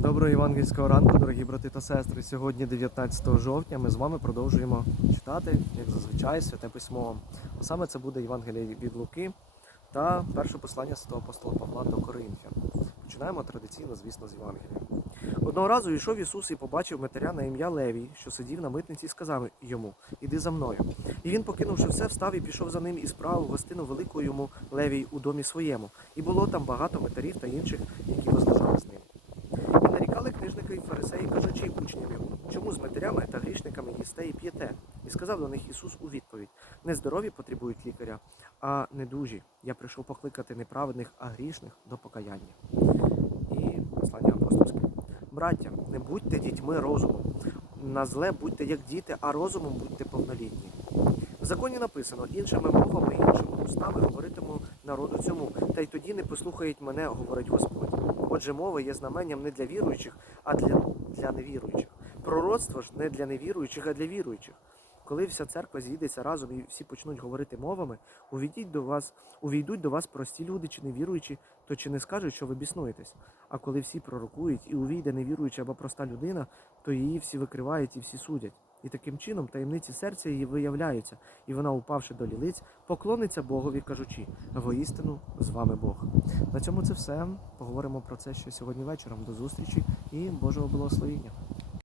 Доброго євангельського ранку, дорогі брати та сестри. Сьогодні, 19 жовтня, ми з вами продовжуємо читати, як зазвичай, святе письмо. А саме це буде Євангеліє від Луки та перше послання святого апостола Павла до Коринфян. Починаємо традиційно, звісно, з Євангелія. Одного разу йшов Ісус і побачив матеря на ім'я Левій, що сидів на митниці, і сказав йому: Іди за мною. І він, покинувши все, встав і пішов за ним і справив гостину велику йому Левій у домі своєму. І було там багато матерів та інших, які возлежали з ним. І нарікали книжники і фарисеї, кажучи учням його, чому з матерями та грішниками їсте і п'єте? І сказав до них Ісус у відповідь: нездорові потребують лікаря, а недужі. Я прийшов покликати не праведних, а грішних до покаяння. І послання апостольське. Браття, не будьте дітьми розуму. На зле будьте як діти, а розумом будьте повнолітні. В законі написано іншими мовами, іншими устами говоритиму народу цьому, та й тоді не послухають мене, говорить Господь. Отже, мова є знаменням не для віруючих, а для, для невіруючих. Пророцтво ж не для невіруючих, а для віруючих. Коли вся церква з'їдеться разом і всі почнуть говорити мовами, увійдіть до вас, увійдуть до вас прості люди чи невіруючі, то чи не скажуть, що ви біснуєтесь? А коли всі пророкують і увійде невіруюча або проста людина, то її всі викривають і всі судять. І таким чином таємниці серця її виявляються, і вона, упавши до лілиць, поклониться Богові, кажучи: воістину з вами Бог. На цьому це все. Поговоримо про це ще сьогодні вечором. До зустрічі і Божого благословіння.